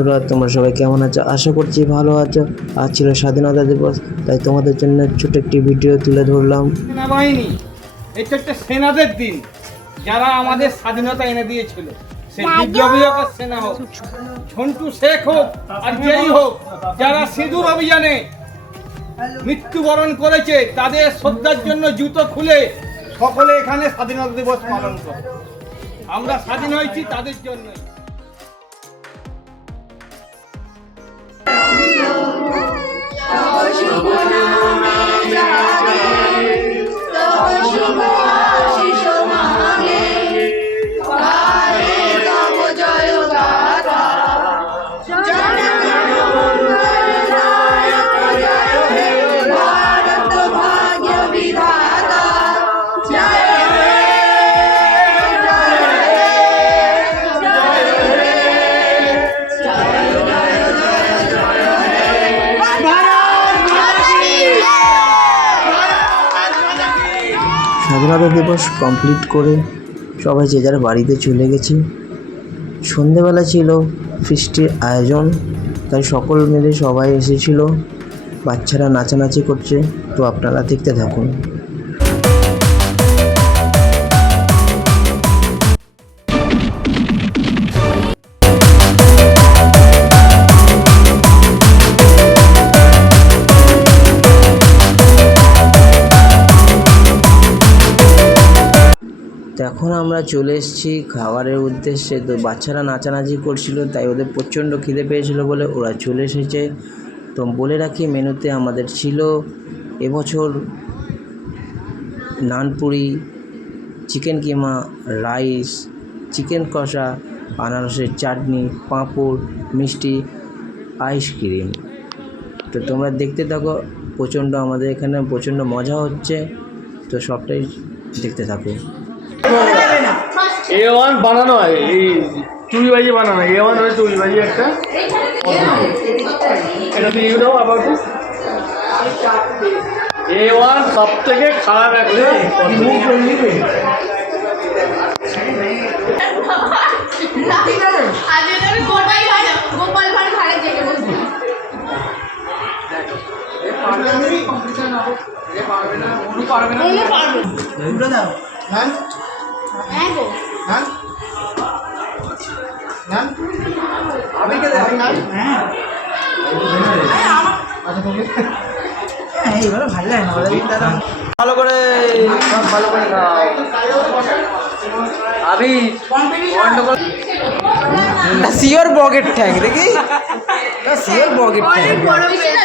বন্ধুরা তোমরা সবাই কেমন আছো? আশা করছি ভালো আছো। আজ ছিল স্বাধীনতা দিবস তাই তোমাদের জন্য ছোট একটি ভিডিও তুলে ধরলাম। সেনাবাহিনী এটা একটা সেনাদের দিন। যারা আমাদের স্বাধীনতা এনে দিয়েছিল সে বিপ্লবী হোক সেনা হোক ঝন্টু শেখ হোক আর যেই হোক যারা সিঁদুর অভিযানে মৃত্যুবরণ করেছে তাদের শ্রদ্ধার জন্য জুতো খুলে সকলে এখানে স্বাধীনতা দিবস পালন করে। আমরা স্বাধীন হয়েছি তাদের জন্যই। Lord. স্বাধীনতা দিবস কমপ্লিট করে সবাই যে যার বাড়িতে চলে গেছি। সন্ধেবেলা ছিল ফিস্টির আয়োজন, তাই সকল মিলে সবাই এসেছিল। বাচ্চারা নাচানাচি করছে, তো আপনারা দেখতে থাকুন। তো এখন আমরা চলে এসেছি খাবারের উদ্দেশ্যে। তো বাচ্চারা নাচানাচি করছিল, তাই ওদের প্রচণ্ড খিদে পেয়েছিল বলে ওরা চলে এসেছে। তো বলে রাখি, মেনুতে আমাদের ছিল এবছর নানপুরি, চিকেন কিমা, রাইস, চিকেন কষা, আনারসের চাটনি, পাঁপড়, মিষ্টি, আইসক্রিম। তো তোমরা দেখতে থাকো, প্রচণ্ড আমাদের এখানে প্রচণ্ড মজা হচ্ছে। তো সবটাই দেখতে থাকো। এ ওয়ান বানানো হয় এই টুই বাজি বানানো এ ওয়ান হচ্ছে টুই বাজি একটা। এটা দিয়ে দাও আবার এ ওয়ান সব থেকে খারাপ একটা আজ আমি গোপাল ভাড়া গোপাল ভাড়া ভাড়া জেগে বসবো এই পারবে হ্যাঁ গো ভালো করে ভালো করে খাও আমি সিওর বগের ট্যাগ দেখি সিওর খেলা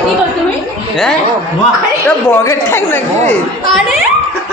কি হ্যাঁ বগের ট্যাগ নাকি আরে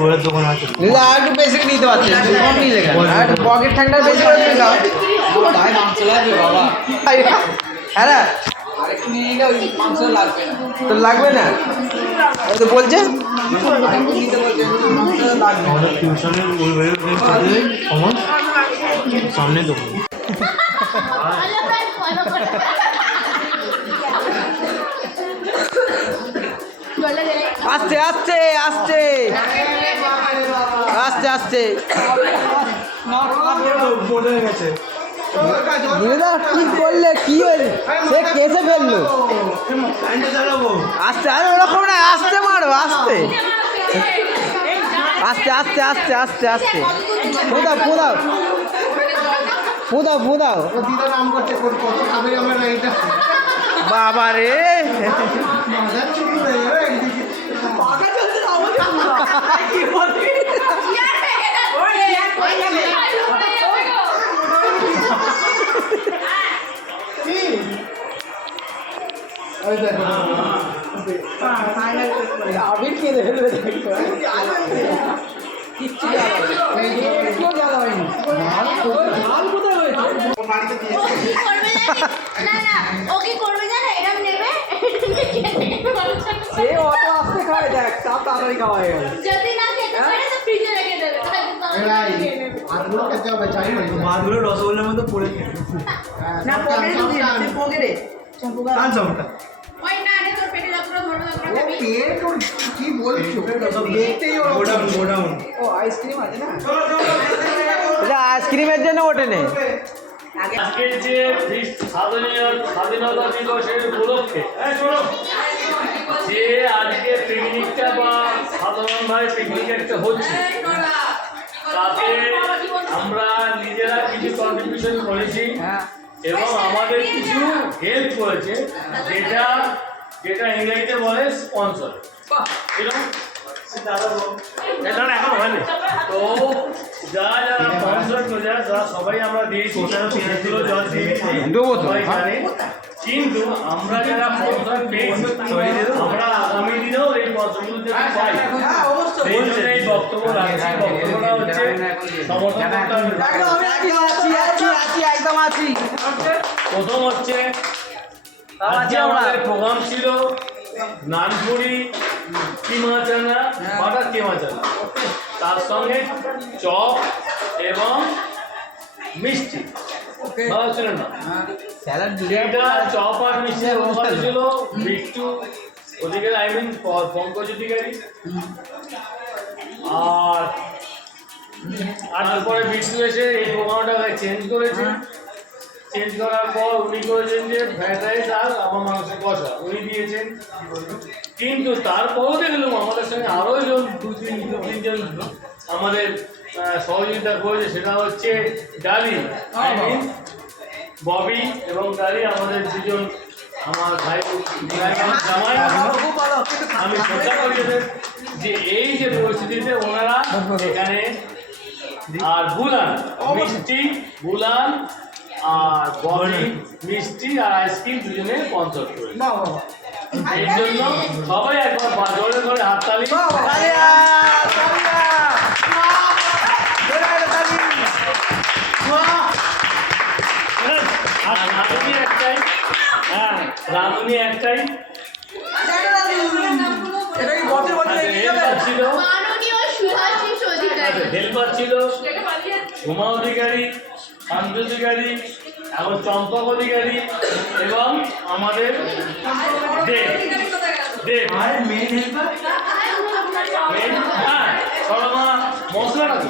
দেখো হ্যাঁ ভালো করে আর একটু বেশি নিতে পারছেন কম নিয়ে দেখেন আর একটু বগের ট্যাগটা বেশি করে নিয়ে নাও হ্যাঁ রে? তো লাগবে না? ও তো বলছে? আমাদের টিউশনের ওই ওই আমার সামনে দোকান জলে আস্তে আস্তে আস্তে। আস্তে আস্তে। নীলদা কি করলে, কি হয়েছে সে কেসে ফেলল। আস্তে, আরে ওরকম না আস্তে মারো, আস্তে। আস্তে আস্তে আস্তে আস্তে আস্তে। ফুদাও ফুদাও। ফুদাও ফুদাও। বাবা রে আবির খেয়ে দেবে ও কি করবে জানি না না ও কি করবে জানো? এরকম নেবে? সে অত আস্তে খায় দেখ চাপ তাড়াতাড়ি খাওয়া হয়ে গেল। যদি না খেতে পারে তো ফ্রিজে রেখে দেবে। তাহলে তো আমি খেয়ে নেবে। মাছগুলো রসগোল্লার মধ্যে পড়ে না পকেটে ঢুকিয়ে দে, পকেটে কান চামটা ওই না রে তোর পেটে যতটা ধরো ততটা খাবি। Godown godown. ও আইসক্রিম আছে না? এটা আইসক্রিমের জন্য ওঠে নেই আজকে যে স্বাধীনতা স্বাধীনতা দিবসের উপলক্ষে যে আজকে পিকনিকটা বা সাধারণভাবে পিকনিক একটা হচ্ছে তাতে আমরা নিজেরা কিছু কন্ট্রিবিউশন করেছি হ্যাঁ। এবং আমাদের কিছু হেল্প করেছে যেটা যেটা ইংরেজিতে বলে স্পন্সর এখন হয়নি তো সবাই আমরা দিয়েছি জল দিয়েছি। কিন্তু আমরা যারা পেয়েছি আমরা আগামী দিনেও এই স্পন্সরগুলো যদি পাই। হ্যাঁ সেই জন্য এই বক্তব্য রাখছি। বক্তব্যটা হচ্ছে সমর্থন প্রথম হচ্ছে আজকে আমাদের প্রোগ্রাম ছিল নানপুরি কিমা চানা বাটার কিমা চানা তার সঙ্গে চপ এবং মিষ্টি। ভালো ছিল না? স্যালাড এটা চপ আর মিষ্টি ওখানে ছিল বিট্টু ওদিকে আই মিন পঙ্কজ অধিকারী আর আর তারপরে বিট্টু এসে এই প্রোগ্রামটাকে চেঞ্জ করেছে। চেঞ্জ করার পর উনি করেছেন যে ফ্রাইড রাইস আর আমার মাংসের কষা। উনি দিয়েছেন। কিন্তু তারপরেও দেখলাম আমাদের সঙ্গে আরও জন দু তিন দু তিনজন আমাদের সহযোগিতা করেছে সেটা হচ্ছে ডালি। ববি। এবং ডালি আমাদের দুজন আমার ভাই আমার জামাই। কিন্তু আমি শ্রদ্ধা করি যে এই যে পরিস্থিতিতে ওনারা এখানে আর বুলান মিষ্টি বুলান মিষ্টি আর আইসক্রিম দুজনে স্পন্সর করে। এই জন্য সবাই একবার জোরে করে হাততালি। তালি রাঁধুনি একটাই। হ্যাঁ রাঁধুনি একটাই। যাবে। হেল্পার ছিল। সুভাষিস অধিকারী। শান্ত অধিকারী এখন চম্পক অধিকারী এবং আমাদের দেব। দেব। আর মেন হ্যাঁ মশলাটা তো